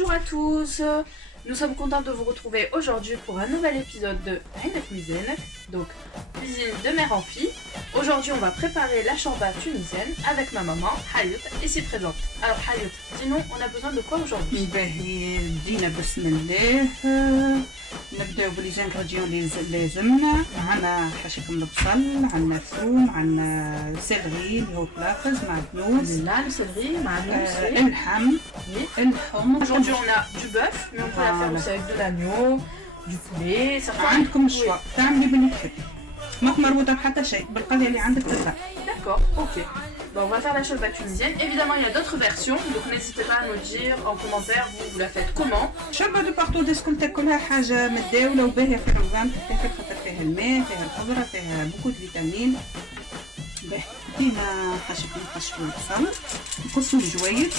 Bonjour à tous, nous sommes contents de vous retrouver aujourd'hui pour un nouvel épisode de Hinak Mizene, donc cuisine de mère en fille. Aujourd'hui on va préparer la chorba tunisienne avec ma maman Hayout ici présente. Alors Hayout, dis-nous on a besoin de quoi aujourd'hui? باهي بدينا بسم الله. نبداو بلي انغريديون اللي لازمنا. عندنا حشيكم البصل، عندنا الثوم، عندنا سيلري اللي هو بلافز، معدنوس، Là le céleri, اللحم، الحمص. Aujourd'hui on a du bœuf, mais on peut la faire aussi avec de l'agneau, du poulet, ça fait عندكم الشوا تعملي باللي تحبي، ماك مربوطه بحتى شيء، بالقضيه اللي عندك تطلع. D'accord, ok. Bon, on va faire la chorba tunisienne. Évidemment, il y a d'autres versions, donc n'hésitez pas à nous dire en commentaire vous la faites comment. شوربه دو بارتو دي سكول تاكلها حاجه متداوله وباهيه في رمضان، تاكل خاطر فيها الماء، فيها الخضره، فيها بوكو فيتامين. باهي دينا حشيكم البصل، نقصوا الجوايد.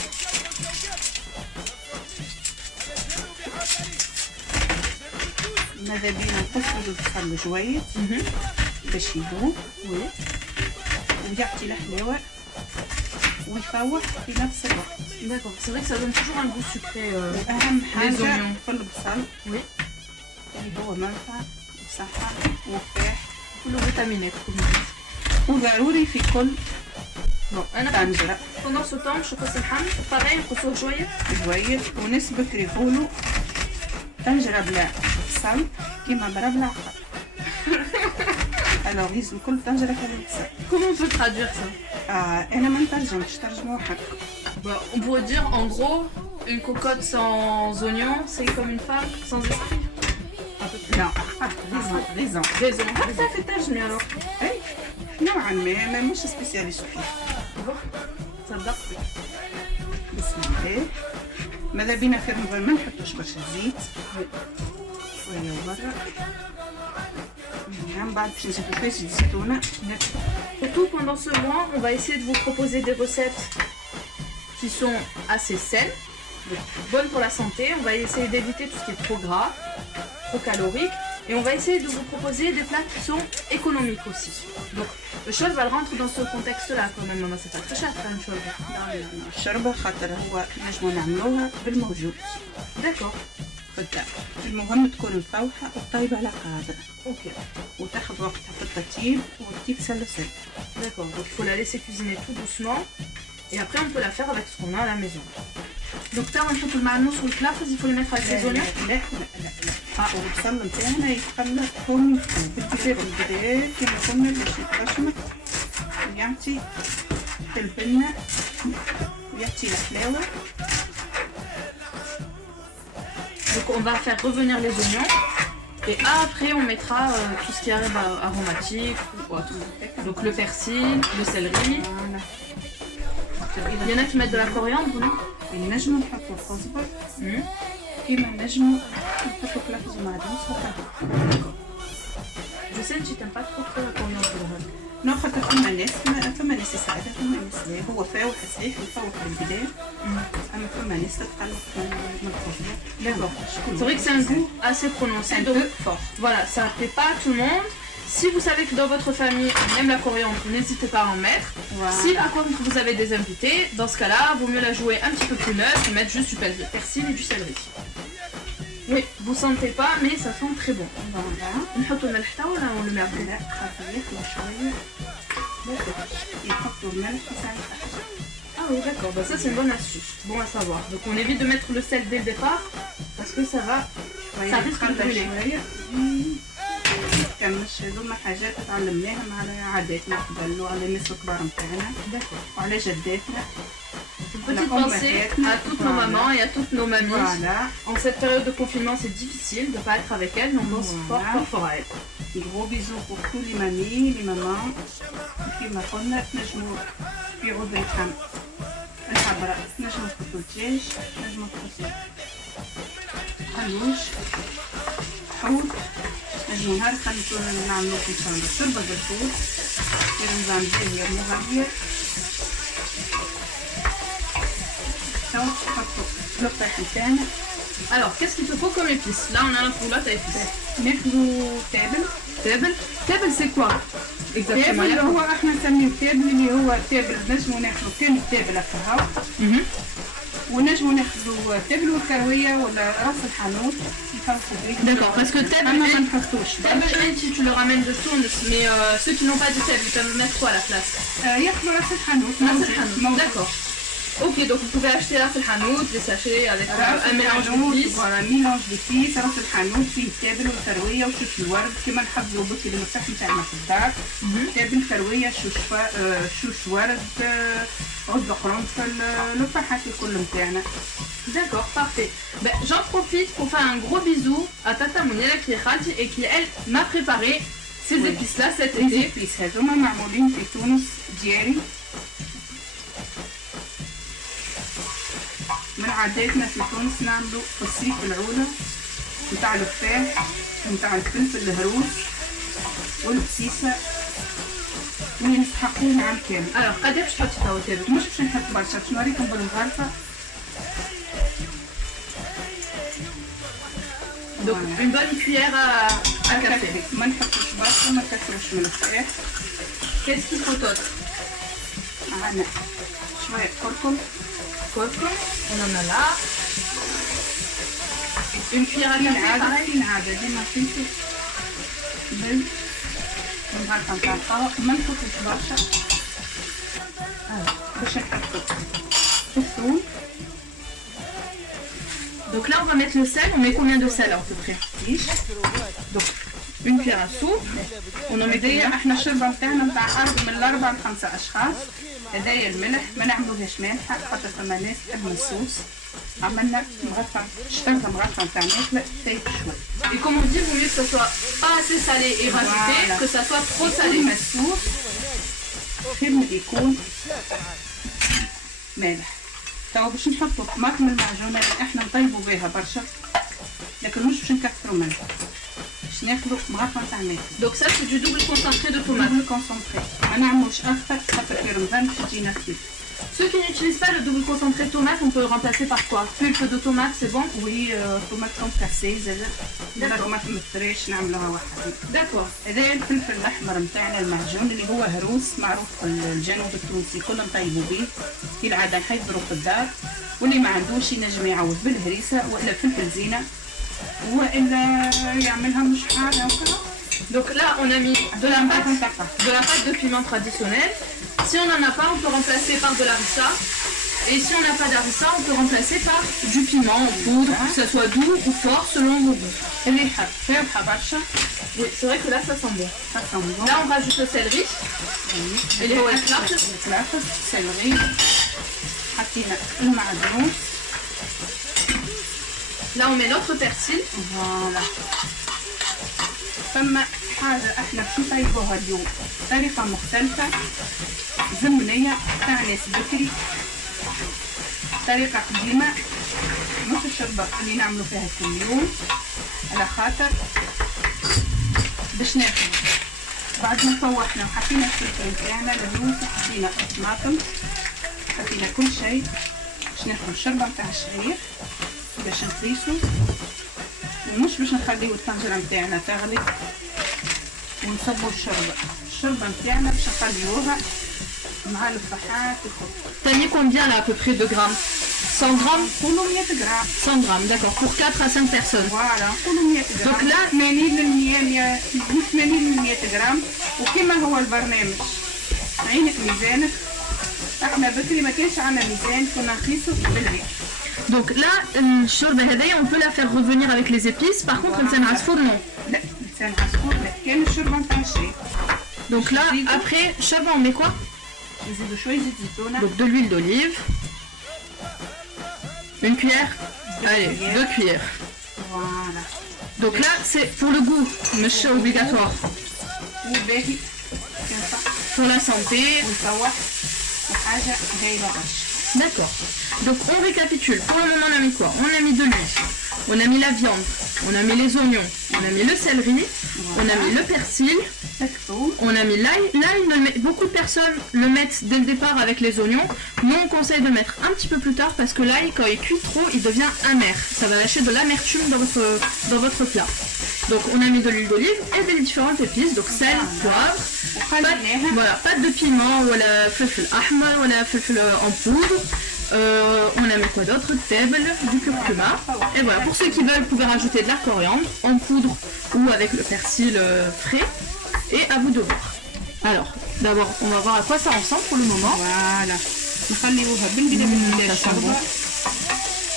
ماذا بينا نقصوا البصل الجوايد باش يذوب ويعطي الحلاوه ويفوح في نفس الوقت. D'accord, c'est vrai que ça donne toujours un goût sucré. واهم حاجه oignons. في البصل Oui. اللي هو منفع وصحه وفاح كله فيتامينات comme vous dites. وضروري في كل Bon, أنا طنجره pendant ce temps je passe الحم pareil نقصوه شوية. جويد ونسبة يقولوا طنجرة بلا بصل كيما برا بلا عقل. الوغ يلزم كل طنجرة كما بصل. Comment on peut traduire ça? أنا ما نترجمش ترجموا حق. Bon, on pourrait dire en gros une cocotte sans oignons c'est comme une femme sans esprit. لا ريزون Raison. Ah ça fait ترجمة alors. أي نوعا ما مش سبيسياليست فيه. Bon, ça me donne. بسم الله. ماذا بينا في رمضان ما نحطوش برشا زيت، شوية وبرا. من بعد باش نزيدو شوية زيت زيتونة. Surtout pendant ce mois, on va essayer de vous proposer des recettes qui sont assez saines, bonnes pour la santé. On va essayer d'éviter tout ce qui est trop gras, trop calorique. Et on va essayer de vous proposer des plats qui sont économiques aussi. Donc, le chol va rentrer dans ce contexte-là quand même, maman. C'est pas très cher, quand même, chol. الشوربة خاطر هو نجمو نعملوها بالموجود. D'accord. قدام. المهم تكون مفوحة وطيبة على قادر. Ok. وتاخذ وقتها في التطيب وتجيب سلسل. D'accord. Donc, il faut la laisser cuisiner tout doucement. Et après, on peut la faire avec ce qu'on a à la maison. Donc, t'as un peu de manous ou le plafond, il faut le mettre avec les oignons. لا والبصل نتاعنا يتقلبهم بالبداية كيما قلنا باش يتقشمط ويعطي البنة ويعطي الحلاوة. Donc on va faire revenir les oignons et après on mettra tout ce qui arrive aromatique ou autre. Donc le persil, le céleri. Il y en a qui mettent de la coriandre, non? نجمو نحطو الخزبر كيما نجمو نحطو بلافز ومعدنوس وقهوة. Je sais que tu t'aimes pas trop la coriandre. نو خاطر فما ناس يساعدها، فما ناس لا، هو فاوح صحيح يفوح بالبداية، أما فما ناس تتقلق من الخزبر. D'accord. C'est vrai que c'est un goût assez prononcé. Un Donc peu fort. voilà, ça ne plaît pas à tout le monde. Si vous savez que dans votre famille on aime la coriandre, n'hésitez pas à en mettre. Voilà. Si par contre vous avez des invités, dans ce cas-là, vaut mieux la jouer un petit peu plus neutre et mettre juste du persil et du céleri. Oui, vous sentez pas, mais ça sent très bon. Voilà. نحطو الملح حتى ولا on le met après? لا خاطر يخلى شوية يحطوا الملح وساعتها. Ah oui, d'accord, bah ça c'est une bonne astuce, bon à savoir. Donc on évite de mettre le sel dès le départ parce que ça risque de brûler. كمش هذوما حاجات تعلمناهم على عاداتنا قبل وعلى الناس الكبار نتاعنا وعلى جداتنا. Une petite pensée à toutes nos mamans et à toutes nos mamies. Voilà. En cette période de confinement, c'est difficile de ne pas être avec elles, mais on pense fort à elles. Gros bisous pour tous les mamies, les mamans. كيما قلنا نجمو في عود اللحم الحمراء، نجمو نحطو الدجاج، نجمو نحطو قلوش، حوت. نجمو نهار خلينا نعملو في شوربة بالفول في رمضان باهية مغذية. تو نحطو القطيح نتاعنا. Alors, qu'est-ce qu'il te faut comme épices? Là, on a un poulet à épices. ناخدو تابل. Table, c'est quoi? Exactement. تابل هو احنا نسميه تابل اللي هو تابل، نجمو ناخدو كان تابل هكا ونجموا ناخذوا تبل وكرويه ولا راس الحانوت نفرقوا بيه. D'accord, parce que table, اما ما نحطوش si tu le ramènes de Tunis, mais ceux qui n'ont pas de table, ils peuvent mettre quoi à la place? ياخذوا راس الحانوت. راس الحانوت, d'accord. Ok, donc vous pouvez acheter راس الحانوت, des sachets avec un mélange d'épices. Voilà, mélange d'épices. راس الحانوت فيه تابل وكرويه وشوش الورد كما نحضروا بكري المفتاح نتاعنا في الدار. تابل كرويه شوش ورد عود قرنفل الفاحات الكل نتاعنا. D'accord, parfait. Ben, j'en profite pour faire un gros bisou à Tata Mouniela qui est Khadi et qui elle m'a préparé ces épices-là cet été. Les épices هذوما معمولين في تونس دياري. من عاداتنا في تونس نعملوا في الصيف العودة نتاع التفاح ونتاع الفلفل الهروس والبسيسة وينسحقوهم عام كامل. Alors, قداش باش تحطي توا تابل؟ مش باش نحط برشا، باش نوريكم بالمغرفة. Donc, une bonne cuillère à café. ما نحطوش برشا، ما نكثروش من الفراخ. Qu'est-ce qu'il faut d'autre? معنا شوية كركم. Coco, on en a là. Une cuillère à café, pareil. في عادة ديما فلفل بالمغرفة نتاع الطبق، ما نحطوش برشا. باش نحطو الثوم. Donc là, on va mettre le sel. On met combien de sel à peu près? Donc, une cuillère à soupe. On en met هدايا combien? احنا الشوربة نتاعنا نتاع من 4 ل 5 أشخاص. هدايا الملح ما نعملوهاش مالحة خاطر فما ناس تحب الصوص. عملنا مغرفة، اشترينا مغرفة نتاع ماكلة طيب شوي. Et comme on dit, il vaut mieux que ça soit pas assez salé et rajouté, Voilà. que ça soit trop salé. مسوس خير من يكون مالح. توا باش نحطو طماطم المعجونة اللي احنا نطيبو بيها برشا، لكن مش باش نكثرو منها. باش ناخدو مغرفة نتاع ماكلة. Donc ça, c'est du double concentré de tomate. double concentré. ما نعملوش أكثر خاطر في رمضان تجينا خفيف. Ceux qui n'utilisent pas le double concentré de tomate, on peut le remplacer par quoi? Pulpe de tomate, c'est bon? وهي طماط كونكاسي زاد. ولا طماطم الفريش نعملوها واحدة. D'accord. هذا الفلفل الأحمر نتاعنا المعجون اللي هو هروس معروف في الجنوب التونسي كل نطيبوا بيه. في العادة نحضروا في الدار، واللي ما عندوش ينجم يعوض بالهريسة ولا فلفل زينة وإلا يعملها مش حارة وكذا. Donc là, on a mis de la pâte de piment traditionnelle. Si on n'en a pas, on peut remplacer par de l'harissa. Et si on n'a pas d'harissa, on peut remplacer par du piment en poudre, que ce soit doux ou fort selon vos goûts. Oui, c'est vrai que là, ça sent bon. Là, on rajoute le céleri. Et les céleri. حطينا المعدنوس. Là, on met notre persil. Voilà. فما حاجة احنا باش نطيبوها اليوم طريقة مختلفة زمنية تاع ناس بكري، طريقة قديمة مش الشربة اللي نعملو فيها كل يوم، على خاطر باش ناكل بعد ما طوحنا وحطينا الفلفل نتاعنا الهروس وحطينا الطماطم حطينا كل شيء باش ناخدو الشربة نتاع الشعير باش نقيسو، ومش باش نخليو الطنجرة نتاعنا تغلي ونصبوا الشربة نتاعنا باش نخليوها مع الفحات الخضر. T'as mis combien là à peu près de grammes? 100 grammes? نقولوا 100 غرام. 100 grammes, d'accord, pour 4 à 5 personnes. Voilà, نقولوا 100 غرام. Donc là 80 غرام، وكما هو البرنامج عينك ميزانك. احنا بكري ما كانش عندنا ميزان كنا نقيسو بالليل. Donc là, الشوربة هذيا on peut la faire revenir avec les épices. Par contre, لسان عصفور non. لا لسان عصفور لا، كان الشوربة نتاع الشاي. Donc là, après, charbon, on met quoi? نزيدو شوية زيت زيتونة. Donc de l'huile d'olive. Une cuillère? Allez, 2 cuillères. Voilà. Donc là, c'est pour le goût, monsieur obligatoire. وباهي Pour la santé. ونصوح وحاجة هايلة برشا. D'accord. Donc on récapitule. Pour le moment, on a mis quoi? On a mis de l'huile, on a mis la viande, on a mis les oignons, on a mis le céleri, on a mis le persil, on a mis l'ail. L'ail, beaucoup de personnes le mettent dès le départ avec les oignons. Nous, on conseille de mettre un petit peu plus tard parce que l'ail, quand il cuit trop, il devient amer. Ça va lâcher de l'amertume dans votre plat. Donc on a mis de l'huile d'olive et des différentes épices, donc sel, poivre, pâte de piment, ou la فلفل أحمر, ou la فلفل en poudre, On a mis quoi d'autre? Table, du curcuma. Et voilà, pour ceux qui veulent, vous pouvez rajouter de la coriandre en poudre ou avec le persil frais. Et à vous de voir. Alors, d'abord, on va voir à quoi ça ressemble pour le moment. Voilà. نخليوها بالبدا بالبدا الشوربه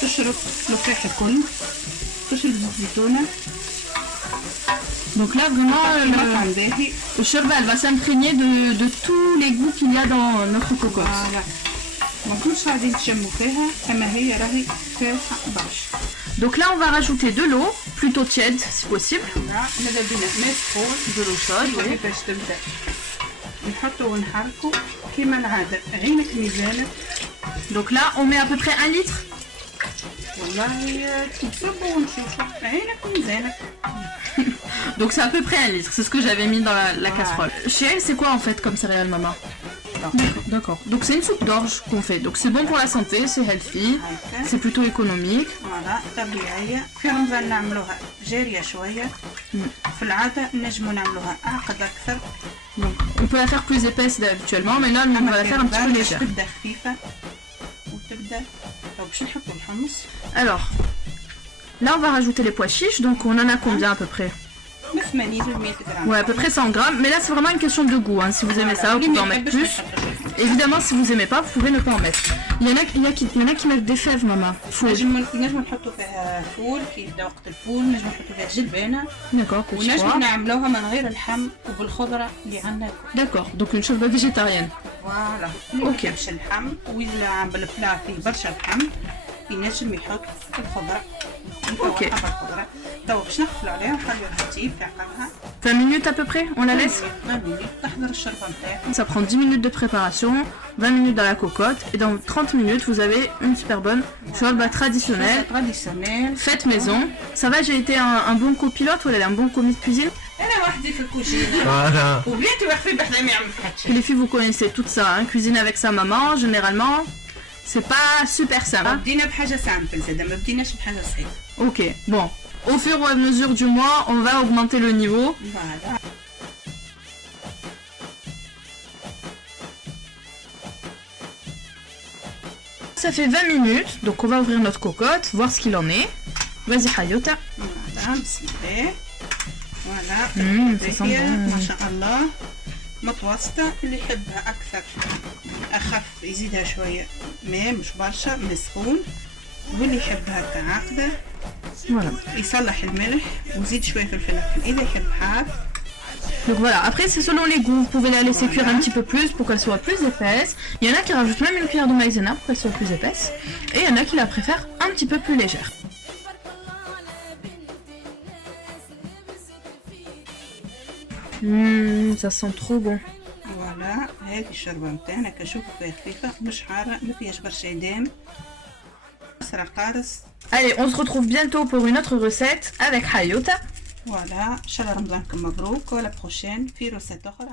تشرب الفلفل الكل تشرب الزيتونه. Donc là, vraiment, مطعم باهي. le sherbet, elle va s'imprégner de tous les goûts qu'il y a dans notre cocotte. فوالا ما نكونش غادي نتشموا فيها اما هي راهي فاتحه برشا. Donc là, on va rajouter de l'eau, plutôt tiède si possible. ماذا بينا ماء سخون De l'eau chaude, oui. باش تبدا نحطو ونحركو كيما العاده. عينك ميزانك. Donc là, on met à peu près 1 litre. والله تصبوا ونشوفوا. عينك ميزانك. Donc c'est à peu près 1 litre, c'est ce que j'avais mis dans la casserole. Chez elle, c'est quoi en fait comme céréales, maman? D'accord. Donc c'est une soupe d'orge qu'on fait. Donc c'est bon pour la santé, c'est healthy, c'est plutôt économique. فوالا طبيعيه. في رمضان نعملوها جاريه شويه. في العاده نجمو نعملوها اعقد اكثر. Donc on peut la faire plus épaisse d'habituellement, mais là on va la faire un petit peu légère. تبدا خفيفه وتبدا. باش نحطو الحمص. Alors, là on va rajouter les pois chiches, donc on en a combien à peu près? 80 ل 100 غرام. Ouais, à peu près 100 grammes, mais là c'est vraiment une question de goût, hein. Si vous aimez ça, vous pouvez en mettre plus. Évidemment, si vous aimez pas, vous pouvez ne pas en mettre. Il y en a qui mettent des fèves, maman. نجمو نحطو فيها فول كي يبدا وقت الفول. نجمو نحطو فيها جلبانه. D'accord, petit ونجمو pois. نعملوها من غير اللحم وبالخضره اللي عندنا. D'accord, donc une sherbet végétarienne. فوالا. أوكي. باش اللحم وإلا بالبلا فيه برشا لحم ينجم يحط الخضره. أوكي. الخضره توا باش نقفلو عليها ونخليوها تطيب في عقبها. 20 minutes à peu près, on la laisse? 20 minutes تحضر الشوربه نتاعها. Ça prend 10 minutes de préparation, 20 minutes dans la cocotte, et dans 30 minutes, vous avez une super bonne shorba traditionnelle, traditionnelle. faite maison. Ça va, j'ai été un bon copilote ou elle est un bon commis de cuisine? انا وحدي في الكوجينه. Voilà. وبلاتي وقفي بحدا ما يعمل حتى Puis les filles, vous connaissez tout ça, hein, cuisiner avec sa maman, généralement, c'est pas super simple. Hein. بدينا بحاجه سامبل زاد ما بديناش بحاجه صعيبه. Ok, bon, au fur et à mesure du mois, on va augmenter le niveau. فوالا. Ça fait 20 minutes, donc on va ouvrir notre cocotte, voir ce qu'il en est. Vas-y, Hayota. فوالا بسم الله. فوالا. Ça sent bon. ما شاء الله متوسطه. اللي يحبها اكثر اخف يزيدها شويه ماء مش برشا ماء سخون. واللي يحبها هكا عاقده Voilà. يصلح الملح ويزيد شويه في الفلفل اذا يحب حار. Donc voilà, après c'est selon les goûts, vous pouvez la laisser cuire un petit peu plus pour qu'elle soit plus épaisse. Il y en a qui rajoutent même une cuillère de maïzena pour qu'elle soit plus épaisse. Et il y en a qui la préfèrent un petit peu plus légère. Ça sent trop bon. فوالا هذه الشوربه نتاعنا كشوفوا فيها خفيفه مش حاره ما فيهاش برشا يدام. سرع قارص. Allez, on se retrouve bientôt pour une autre recette avec Hayota. فوالا ان شاء الله رمضانكم مبروك ولا بروشين في روسيت اخرى.